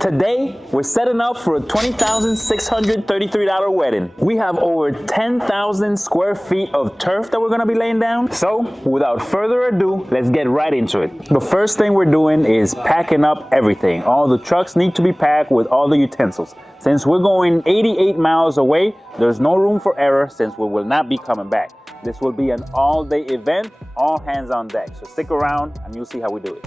Today, we're setting up for a $20,633 wedding. We have over 10,000 square feet of turf that we're gonna be laying down. So, without further ado, let's get right into it. The first thing we're doing is packing up everything. All the trucks need to be packed with all the utensils. Since we're going 88 miles away, there's no room for error since we will not be coming back. This will be an all-day event, all hands on deck. So stick around and you'll see how we do it.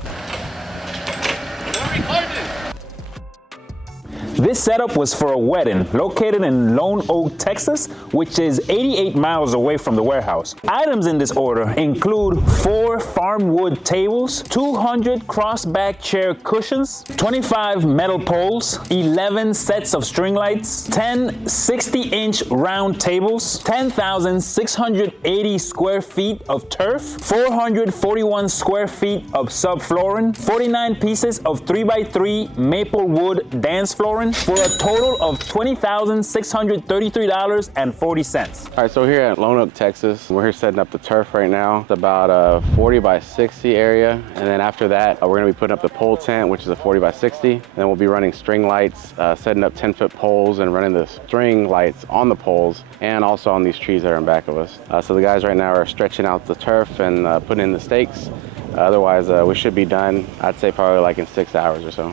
This setup was for a wedding located in Lone Oak, Texas, which is 88 miles away from the warehouse. Items in this order include 4 farmwood tables, 200 cross-back chair cushions, 25 metal poles, 11 sets of string lights, 10 60-inch round tables, 10,680 square feet of turf, 441 square feet of subflooring, 49 pieces of 3x3 maple wood dance flooring, for a total of $20,633.40. All right, so here at Lone Oak, Texas, we're here setting up the turf right now. It's about a 40 by 60 area. And then after that, we're gonna be putting up the pole tent, which is a 40 by 60. And then we'll be running string lights, setting up 10-foot poles and running the string lights on the poles and also on these trees that are in back of us. So the guys right now are stretching out the turf and putting in the stakes. Otherwise, we should be done, I'd say probably like in 6 hours or so.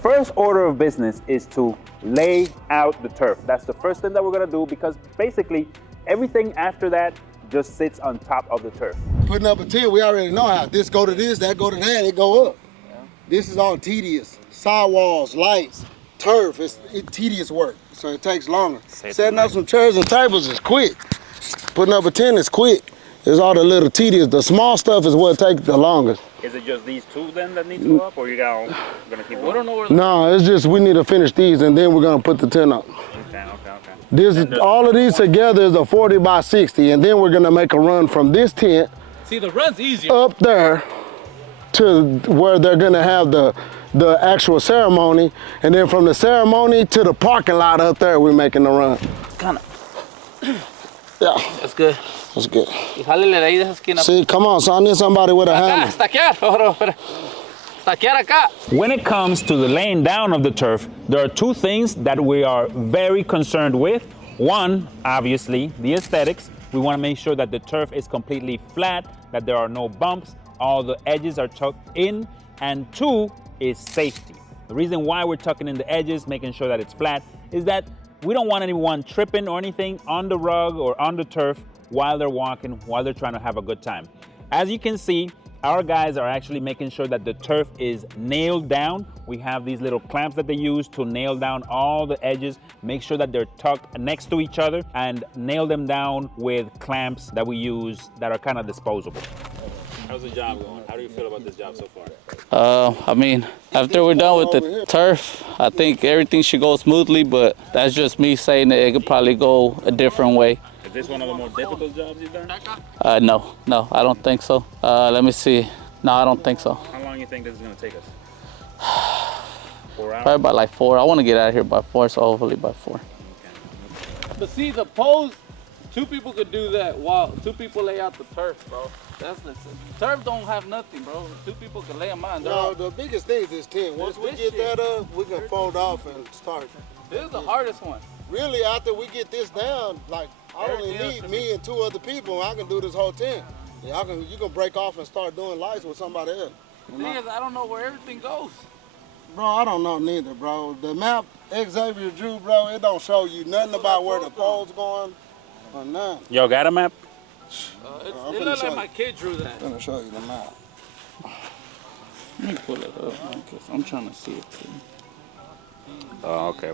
First order of business is to lay out the turf. That's the first thing that we're gonna do because basically everything after that just sits on top of the turf. Putting up a tent, we already know how. This go to this, that go to that, it go up. Yeah. This is all tedious. Sidewalls, lights, turf, it's tedious work, so it takes longer. Setting up some chairs and tables is quick. Putting up a tent is quick. It's all the little tedious. The small stuff is what takes the longest. Is it just these two then that need to go up, or you gonna keep going? We don't know where No, it's just we need to finish these and then we're gonna put the tent up. Okay. This is all of these together is a 40 by 60, and then we're gonna make a run from this tent. See, the run's easier. Up there to where they're gonna have the actual ceremony, and then from the ceremony to the parking lot up there, we're making the run. Yeah. That's good. That's good. Y jálele de ahí de esa esquina. See, come on, so I need somebody with a hammer. Stackear. Stackear acá. When it comes to the laying down of the turf, there are two things that we are very concerned with. One, obviously, the aesthetics. We want to make sure that the turf is completely flat, that there are no bumps, all the edges are tucked in. And two is safety. The reason why we're tucking in the edges, making sure that it's flat, is that we don't want anyone tripping or anything on the rug or on the turf while they're walking, while they're trying to have a good time. As you can see, our guys are actually making sure that the turf is nailed down. We have these little clamps that they use to nail down all the edges, make sure that they're tucked next to each other, and nail them down with clamps that we use that are kind of disposable. How's the job going? How do you feel about this job so far? I mean, after we're done with the turf, I think everything should go smoothly, but that's just me saying that it could probably go a different way. Is this one of the more difficult jobs you've done? No, I don't think so. Let me see. No, I don't think so. How long do you think this is going to take us? 4 hours? Probably about like 4. I want to get out of here by 4, so hopefully by 4. Okay. But see, the poles, 2 people could do that while 2 people lay out the turf, bro. Turf don't have nothing, bro. 2 people can lay them on. No, the biggest thing is this tent. Once we get that up, we can fold off and start. This is the hardest one. Really, after we get this down, like I only need me and 2 other people, and I can do this whole tent. Yeah, you can break off and start doing lights with somebody else. The thing is, I don't know where everything goes. Bro, I don't know neither, bro. The map Xavier drew, bro, it don't show you nothing about where the pole's going or none. Y'all got a map? It looks like my kid drew that. I'm gonna show you the map. Let me pull it up, because I'm trying to see it too. Oh, okay.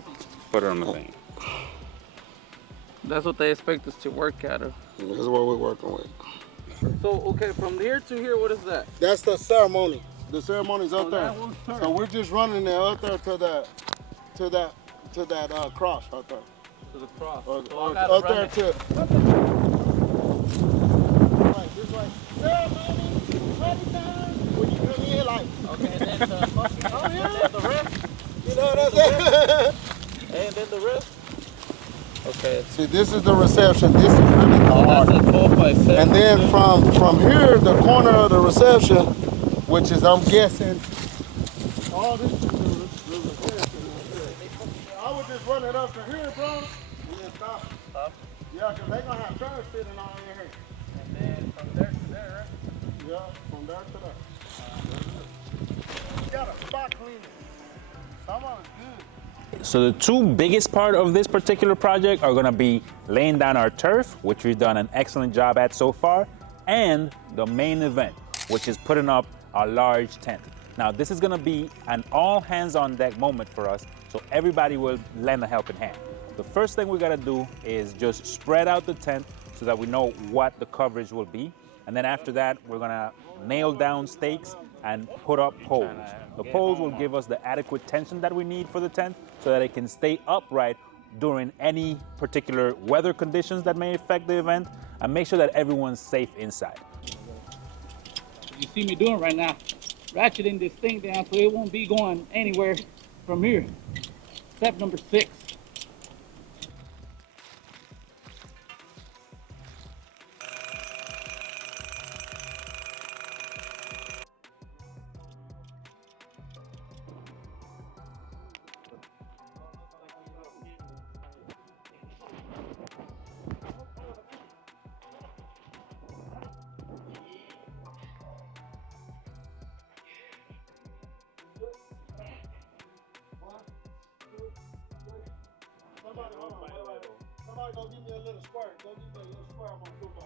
Put it on the thing. That's what they expect us to work at. This is what we're working with. So, okay, from here to here, what is that? That's the ceremony. The ceremony's up there. So we're just running it up there to that cross right there. To the cross. Up there to. Just like ceremony, party time. When you come in, like. Okay, and then the fucking. Oh yeah. And the rest. You know what I'm saying? And then the rest. Okay. See, this is the reception. This is really the heart. That's a 12 by 7. And then from here, the corner of the reception, which is, I'm guessing, all this is the reception. run it up to here, bro, and then stop. Stop. Yeah, because they're going to have trash sitting all in here. And then from there to there, right? Yeah, from there to there. You got a spot cleaner. Some of it's good. So the two biggest part of this particular project are gonna be laying down our turf, which we've done an excellent job at so far, and the main event, which is putting up a large tent. Now, this is gonna be an all hands on deck moment for us, so everybody will lend a helping hand. The first thing we gotta do is just spread out the tent so that we know what the coverage will be. And then after that, we're gonna nail down stakes and put up poles. The poles will give us the adequate tension that we need for the tent so that it can stay upright during any particular weather conditions that may affect the event, and make sure that everyone's safe inside. You see me doing right now, ratcheting this thing down so it won't be going anywhere from here. Step number 6. Somebody, hold on, wait. Somebody go give me a little squirt. Go give me a little squirt. I'm gonna do my.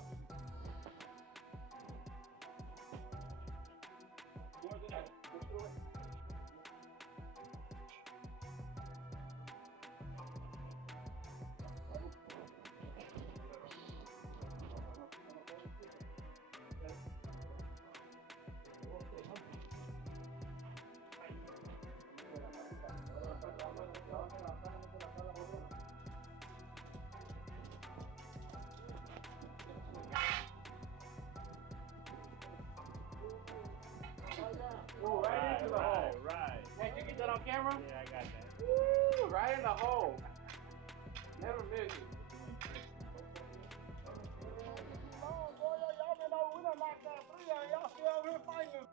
Right into the hole. Right. Hey, did you get that on camera? Yeah, I got that. Woo, right in the hole. Never miss it. Oh, boy, y'all been over. We done knocked out 3 of y'all still over here fighting.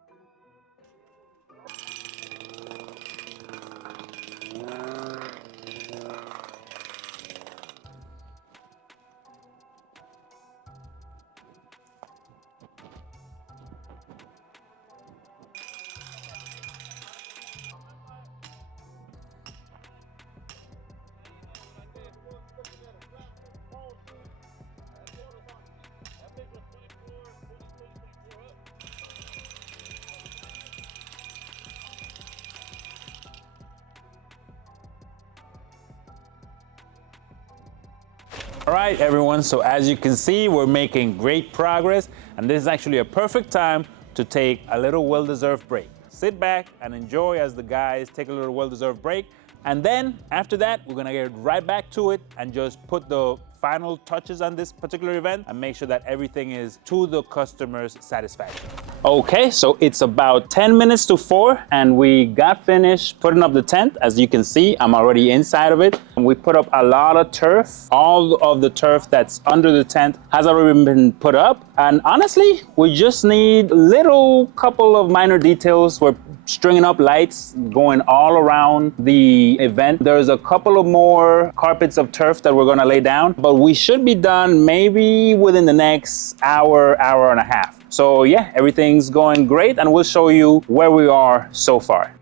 All right, everyone, so as you can see, we're making great progress, and this is actually a perfect time to take a little well-deserved break. Sit back and enjoy as the guys take a little well-deserved break, and then after that, we're gonna get right back to it and just put the final touches on this particular event and make sure that everything is to the customer's satisfaction. Okay, so it's about 10 minutes to 4 and we got finished putting up the tent. As you can see, I'm already inside of it. And we put up a lot of turf. All of the turf that's under the tent has already been put up. And honestly, we just need a little couple of minor details. We're stringing up lights going all around the event. There's a couple of more carpets of turf that we're gonna lay down, but we should be done maybe within the next hour, hour and a half. So yeah, everything's going great and we'll show you where we are so far.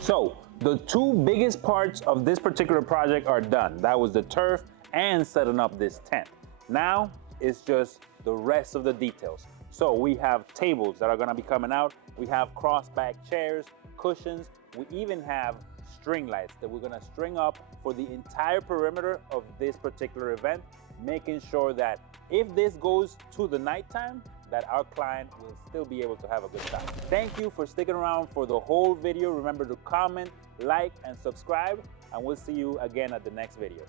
So the two biggest parts of this particular project are done. That was the turf and setting up this tent. Now it's just the rest of the details. So we have tables that are gonna be coming out. We have cross-back chairs, cushions. We even have string lights that we're gonna string up for the entire perimeter of this particular event, making sure that if this goes to the nighttime, that our client will still be able to have a good time. Thank you for sticking around for the whole video. Remember to comment, like, and subscribe, and we'll see you again at the next video.